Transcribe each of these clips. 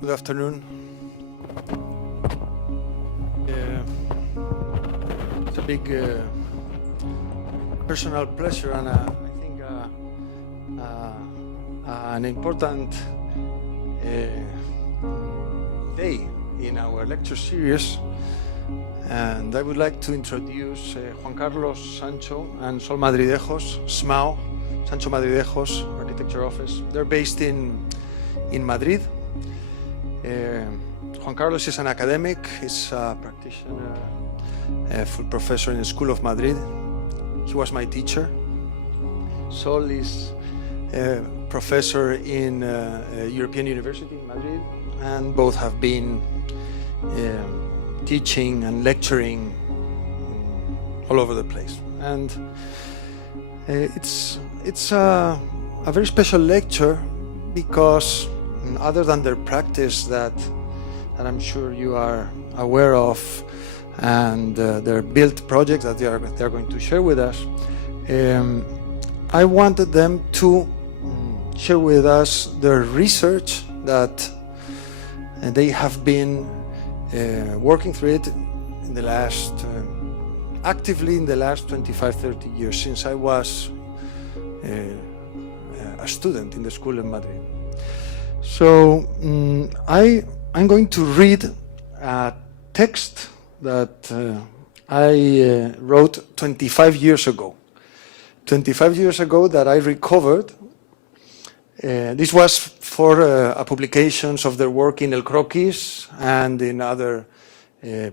Good afternoon. It's a big personal pleasure and I think an important day in our lecture series. And I would like to introduce Juan Carlos Sancho and Sol Madridejos, SMAO, Sancho Madridejos Architecture Office. They're based in Madrid. Juan Carlos is an academic, he's a practitioner, a full professor in the School of Madrid. He was my teacher. Sol is a professor in European University in Madrid, and both have been teaching and lecturing all over the place. And it's a very special lecture because other than their practice that I'm sure you are aware of, and their built projects that they're going to share with us, I wanted them to share with us their research that they have been working through it in the last, actively in the last 25-30 years, since I was a student in the school in Madrid. So I'm going to read a text that I wrote 25 years ago. 25 years ago that I recovered. This was for publications of their work in El Croquis and in other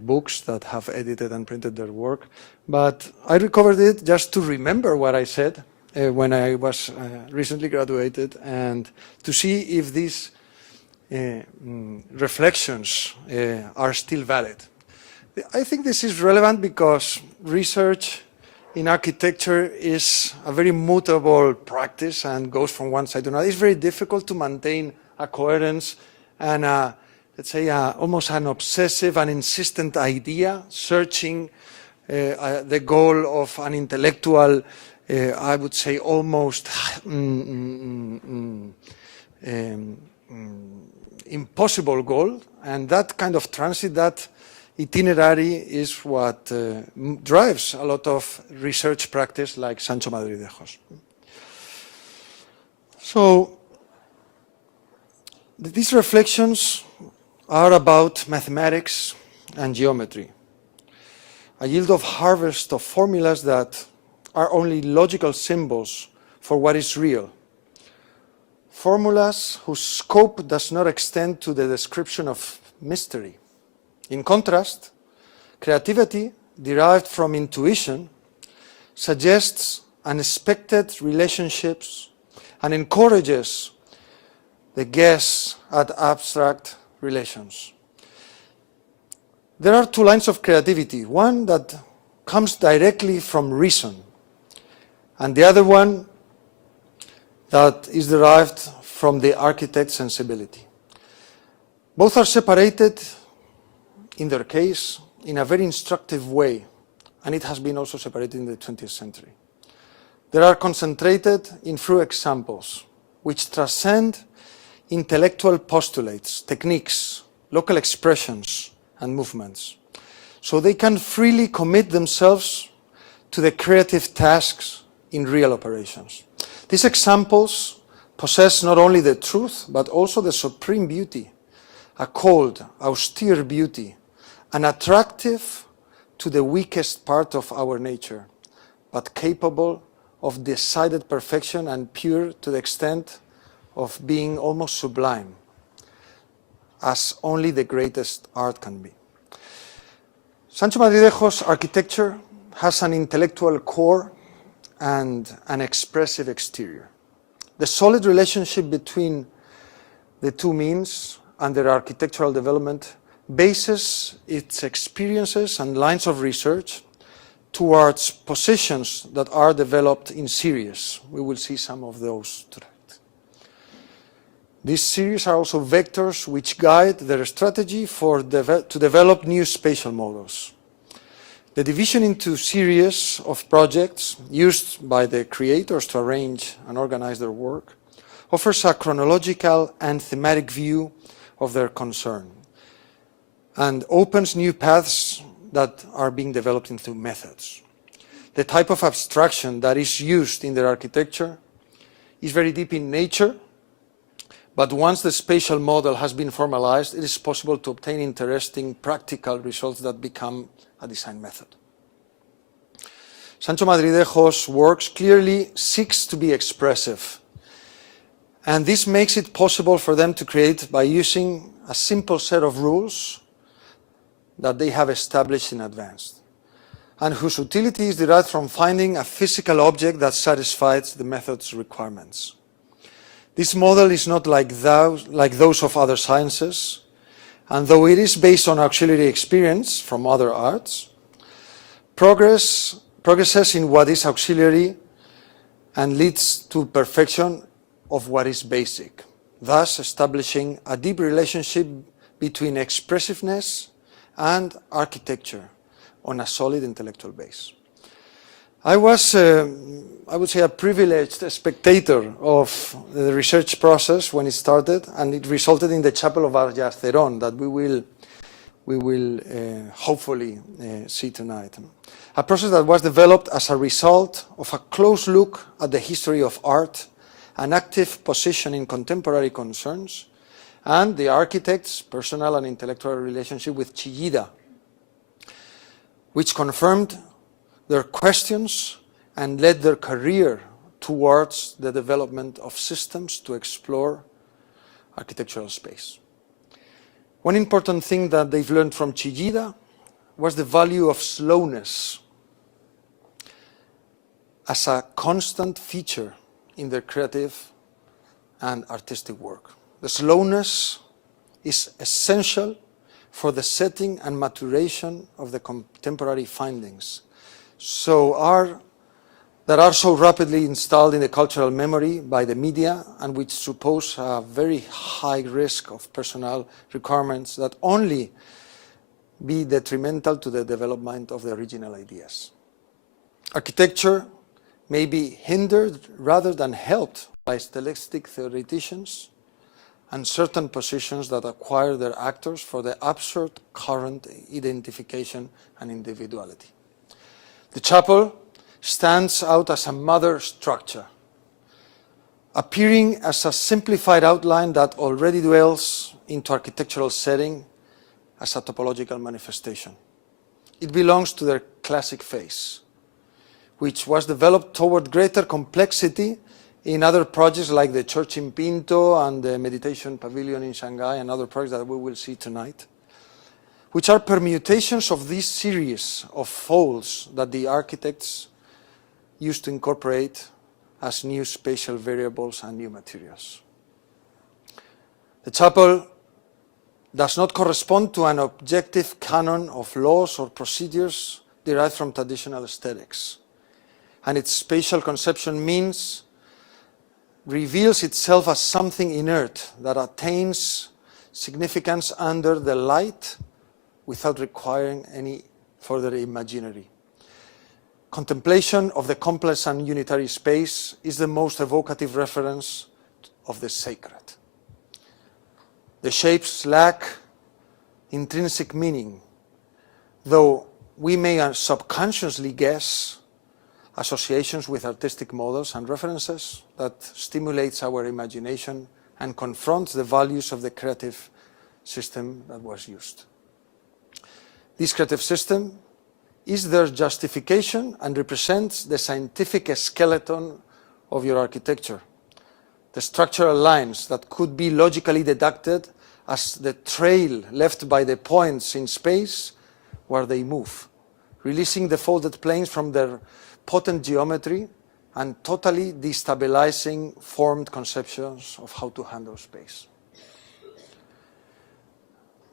books that have edited and printed their work. But I recovered it just to remember what I said when I was recently graduated, and to see if these reflections are still valid. I think this is relevant because research in architecture is a very mutable practice and goes from one side to another. It's very difficult to maintain a coherence and let's say almost an obsessive and insistent idea, searching the goal of an intellectual, I would say almost impossible goal. And that kind of transit, that itinerary is what drives a lot of research practice like Sancho Madridejos. So these reflections are about mathematics and geometry, a yield of harvest of formulas that are only logical symbols for what is real. Formulas whose scope does not extend to the description of mystery. In contrast, creativity derived from intuition suggests unexpected relationships and encourages the guess at abstract relations. There are two lines of creativity, one that comes directly from reason, and the other one that is derived from the architect's sensibility. Both are separated, in their case, in a very instructive way, and it has been also separated in the 20th century. They are concentrated in few examples, which transcend intellectual postulates, techniques, local expressions, and movements, so they can freely commit themselves to the creative tasks in real operations. These examples possess not only the truth, but also the supreme beauty, a cold, austere beauty, and attractive to the weakest part of our nature, but capable of decided perfection and pure to the extent of being almost sublime, as only the greatest art can be. Sancho Madridejos' architecture has an intellectual core and an expressive exterior. The solid relationship between the two means and their architectural development bases its experiences and lines of research towards positions that are developed in series. We will see some of those today. These series are also vectors which guide their strategy to develop new spatial models. The division into series of projects used by the creators to arrange and organize their work offers a chronological and thematic view of their concern and opens new paths that are being developed into methods. The type of abstraction that is used in their architecture is very deep in nature, but once the spatial model has been formalized, it is possible to obtain interesting practical results that become a design method. Sancho Madridejo's works clearly seeks to be expressive, and this makes it possible for them to create by using a simple set of rules that they have established in advance, and whose utility is derived from finding a physical object that satisfies the method's requirements. This model is not like those of other sciences, and though it is based on auxiliary experience from other arts, progresses in what is auxiliary and leads to perfection of what is basic, thus establishing a deep relationship between expressiveness and architecture on a solid intellectual base. I was, I would say, a privileged spectator of the research process when it started, and it resulted in the Chapel of Arjasteron that we will hopefully see tonight. A process that was developed as a result of a close look at the history of art, an active position in contemporary concerns, and the architect's personal and intellectual relationship with Chillida, which confirmed their questions and led their career towards the development of systems to explore architectural space. One important thing that they've learned from Chillida was the value of slowness as a constant feature in their creative and artistic work. The slowness is essential for the setting and maturation of the contemporary findings, that are so rapidly installed in the cultural memory by the media and which suppose a very high risk of personal requirements that only be detrimental to the development of the original ideas. Architecture may be hindered rather than helped by stylistic theoreticians and certain positions that acquire their actors for the absurd current identification and individuality. The chapel stands out as a mother structure, appearing as a simplified outline that already dwells into architectural setting as a topological manifestation. It belongs to their classic phase, which was developed toward greater complexity in other projects like the church in Pinto and the meditation pavilion in Shanghai and other projects that we will see tonight, which are permutations of this series of folds that the architects used to incorporate as new spatial variables and new materials. The chapel does not correspond to an objective canon of laws or procedures derived from traditional aesthetics, and its spatial conception reveals itself as something inert that attains significance under the light without requiring any further imaginary. Contemplation of the complex and unitary space is the most evocative reference of the sacred. The shapes lack intrinsic meaning, though we may subconsciously guess associations with artistic models and references that stimulates our imagination and confronts the values of the creative system that was used. This creative system is their justification and represents the scientific skeleton of your architecture, the structural lines that could be logically deducted as the trail left by the points in space where they move, releasing the folded planes from their potent geometry and totally destabilizing formed conceptions of how to handle space.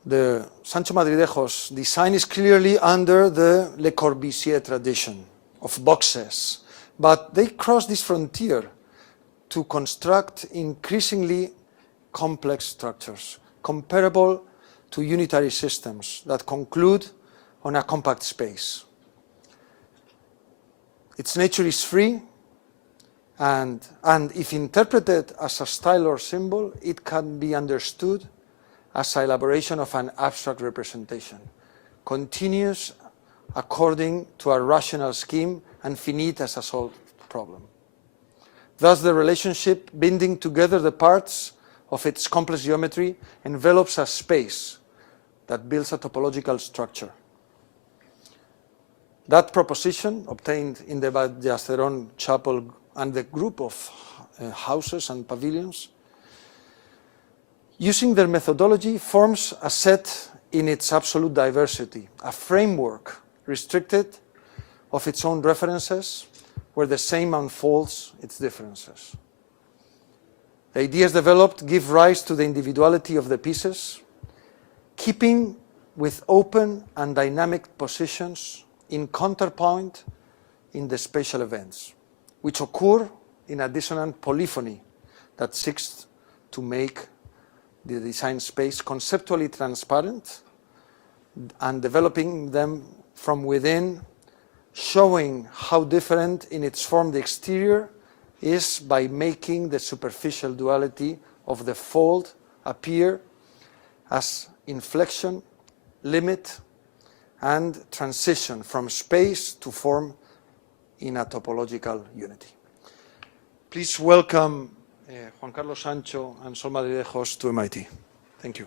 The Sancho Madridejo's design is clearly under the Le Corbusier tradition of boxes, but they cross this frontier to construct increasingly complex structures, comparable to unitary systems that conclude on a compact space. Its nature is free, and if interpreted as a style or symbol, it can be understood as elaboration of an abstract representation, continuous according to a rational scheme and finite as a solved problem. Thus, the relationship binding together the parts of its complex geometry envelops a space that builds a topological structure. That proposition, obtained in the Ballesteros Chapel and the group of houses and pavilions, using their methodology, forms a set in its absolute diversity, a framework restricted of its own references, where the same unfolds its differences. The ideas developed give rise to the individuality of the pieces, keeping with open and dynamic positions in counterpoint in the spatial events, which occur in a dissonant polyphony that seeks to make the design space conceptually transparent and developing them from within, showing how different in its form the exterior is by making the superficial duality of the fold appear as inflection, limit, and transition from space to form in a topological unity. Please welcome Juan Carlos Sancho and Sol Madridejos to MIT. Thank you.